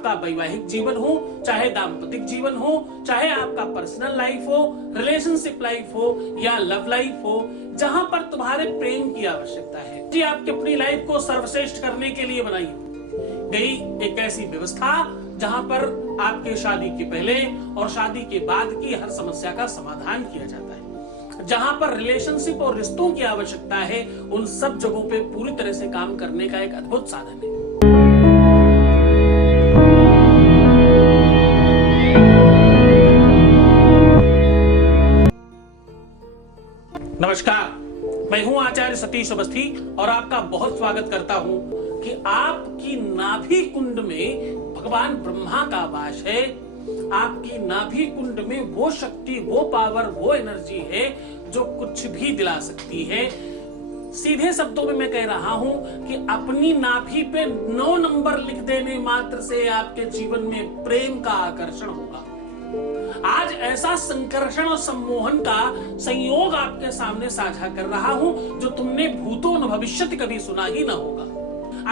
आपका वैवाहिक जीवन हो, चाहे दाम्पतिक जीवन हो, चाहे आपका पर्सनल लाइफ हो, रिलेशनशिप लाइफ हो या लव लाइफ हो, जहां पर तुम्हारे प्रेम की आवश्यकता है, जी आपकी अपनी लाइफ को सर्वश्रेष्ठ करने के लिए बनाई गई एक ऐसी व्यवस्था जहां पर आपके शादी के पहले और शादी के बाद की हर समस्या का समाधान किया जाता है, जहां पर रिलेशनशिप और रिश्तों की आवश्यकता है, उन सब जगहों पे पूरी तरह से काम करने का एक अद्भुत साधन है। नमस्कार, मैं हूं आचार्य सतीश अवस्थी और आपका बहुत स्वागत करता हूं कि आपकी नाभि कुंड में भगवान ब्रह्मा का वास है। आपकी नाभि कुंड में वो शक्ति, वो पावर, वो एनर्जी है जो कुछ भी दिला सकती है। सीधे शब्दों में मैं कह रहा हूं कि अपनी नाभि पे 9 नंबर लिख देने मात्र से आपके जीवन में प्रेम का आकर्षण होगा। आज ऐसा संकर्षण और सम्मोहन का संयोग आपके सामने साझा कर रहा हूं जो तुमने भूतो न भविष्यति कभी सुना ही ना होगा।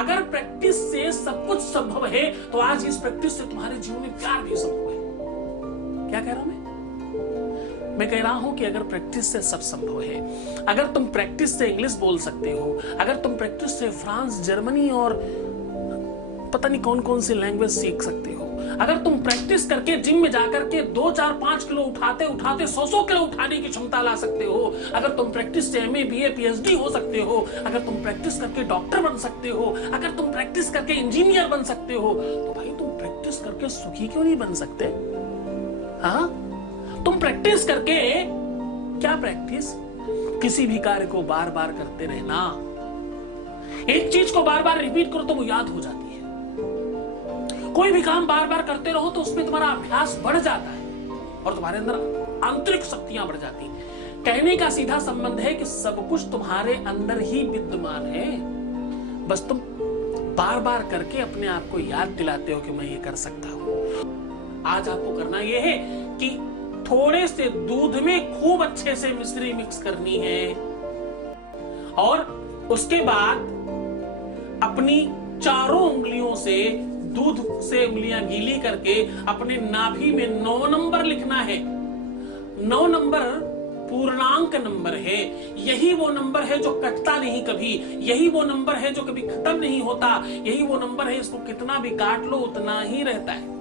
अगर प्रैक्टिस से सब कुछ संभव है तो आज इस प्रैक्टिस से तुम्हारे जीवन में प्यार भी संभव है। क्या कह रहा हूं मैं कह रहा हूं कि अगर प्रैक्टिस से सब संभव है, अगर तुम प्रैक्टिस से इंग्लिश बोल सकते हो, अगर तुम प्रैक्टिस से फ्रांस, जर्मनी और पता नहीं कौन कौन सी लैंग्वेज सीख सकते हो, अगर तुम प्रैक्टिस करके जिम में जाकर के 2, 4, 5 किलो उठाते उठाते 100 किलो उठाने की क्षमता ला सकते हो, अगर तुम प्रैक्टिस से MA, BA, PhD हो सकते हो, अगर तुम प्रैक्टिस करके डॉक्टर बन सकते हो, अगर तुम प्रैक्टिस करके इंजीनियर बन सकते हो, तो भाई तुम प्रैक्टिस करके सुखी क्यों नहीं बन सकते? हाँ, तुम प्रैक्टिस करके, क्या प्रैक्टिस? किसी भी कार्य को बार बार करते रहना। एक चीज को बार बार रिपीट करो तो वो याद हो जाती है। कोई भी काम बार बार करते रहो तो उसमें तुम्हारा अभ्यास बढ़ जाता है और तुम्हारे अंदर आंतरिक शक्तियां बढ़ जाती हैं। कहने का सीधा संबंध है कि सब कुछ तुम्हारे अंदर ही विद्यमान है, बस तुम बार बार करके अपने आप को याद दिलाते हो कि मैं ये कर सकता हूं। आज आपको करना यह है कि थोड़े से दूध में खूब अच्छे से मिश्री मिक्स करनी है और उसके बाद अपनी चारों उंगलियों से दूध से उंगलियां गीली करके अपने नाभि में 9 नंबर लिखना है। 9 नंबर पूर्णांक नंबर है। यही वो नंबर है जो कटता नहीं कभी, यही वो नंबर है जो कभी खत्म नहीं होता, यही वो नंबर है इसको कितना भी काट लो उतना ही रहता है।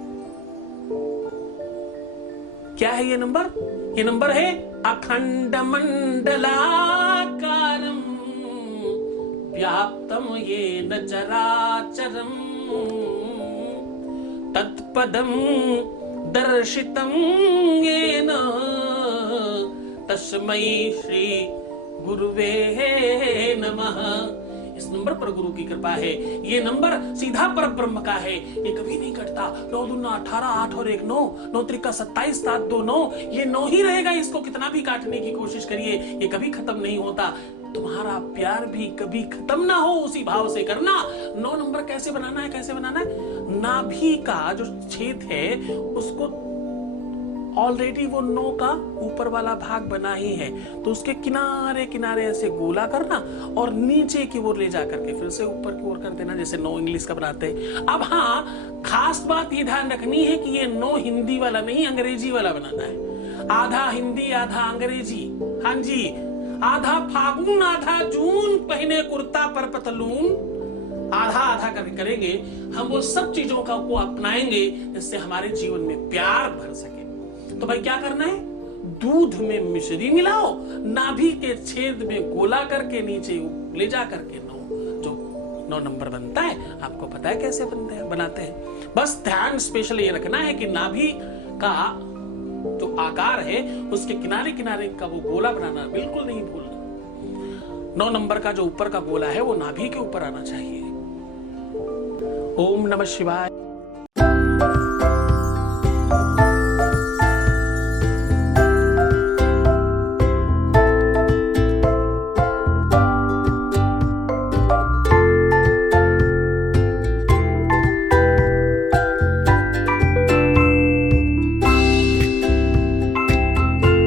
क्या है ये नंबर? ये नंबर है अखंड मंडलाकारम व्याप्तम येन चराचरम तत्पदं दर्शितं येन तस्मै श्री गुरुवे नमः। इस नंबर पर गुरु की कृपा है। ये नंबर सीधा पर ब्रह्म का है। ये कभी नहीं कटता। 9 दूना 18, 8 और 1 9, 9 त्रिका 27, 7 2 9। ये 9 ही रहेगा। इसको कितना भी काटने की कोशिश करिए ये कभी खत्म नहीं होता। तुम्हारा प्यार भी कभी खत्म ना हो उसी भाव से करना। 9 नंबर कैसे बनाना है? कैसे बनाना है? नाभि का जो छेद है उसको ऑलरेडी वो 9 का ऊपर वाला भाग बना ही है, तो उसके किनारे किनारे ऐसे गोला करना और नीचे की ओर ले जाकर के फिर से ऊपर की ओर कर देना, जैसे 9 इंग्लिश का बनाते हैं। अब हाँ, खास बात ये ध्यान रखनी है कि ये 9 हिंदी वाला नहीं, अंग्रेजी वाला बनाना है। आधा हिंदी आधा अंग्रेजी। हाँ जी, आधा फागुन आधा जून पहने कुर्ता पर पतलून, आधा आधा करके करेंगे। हम वो सब चीजों का को अपनाएंगे जिससे हमारे जीवन में प्यार भर सके। तो भाई क्या करना है? दूध में मिश्री मिलाओ, नाभि के छेद में गोला करके नीचे ले जा करके 9 नंबर बनता है। आपको पता है कैसे बनाते हैं? बस ध्यान स्पेशल ये रखना है कि नाभि का जो आकार है उसके किनारे किनारे का वो गोला बनाना बिल्कुल नहीं भूलना। 9 नंबर का जो ऊपर का गोला है वो नाभि के ऊपर आना चाहिए। ओम नमः शिवाय।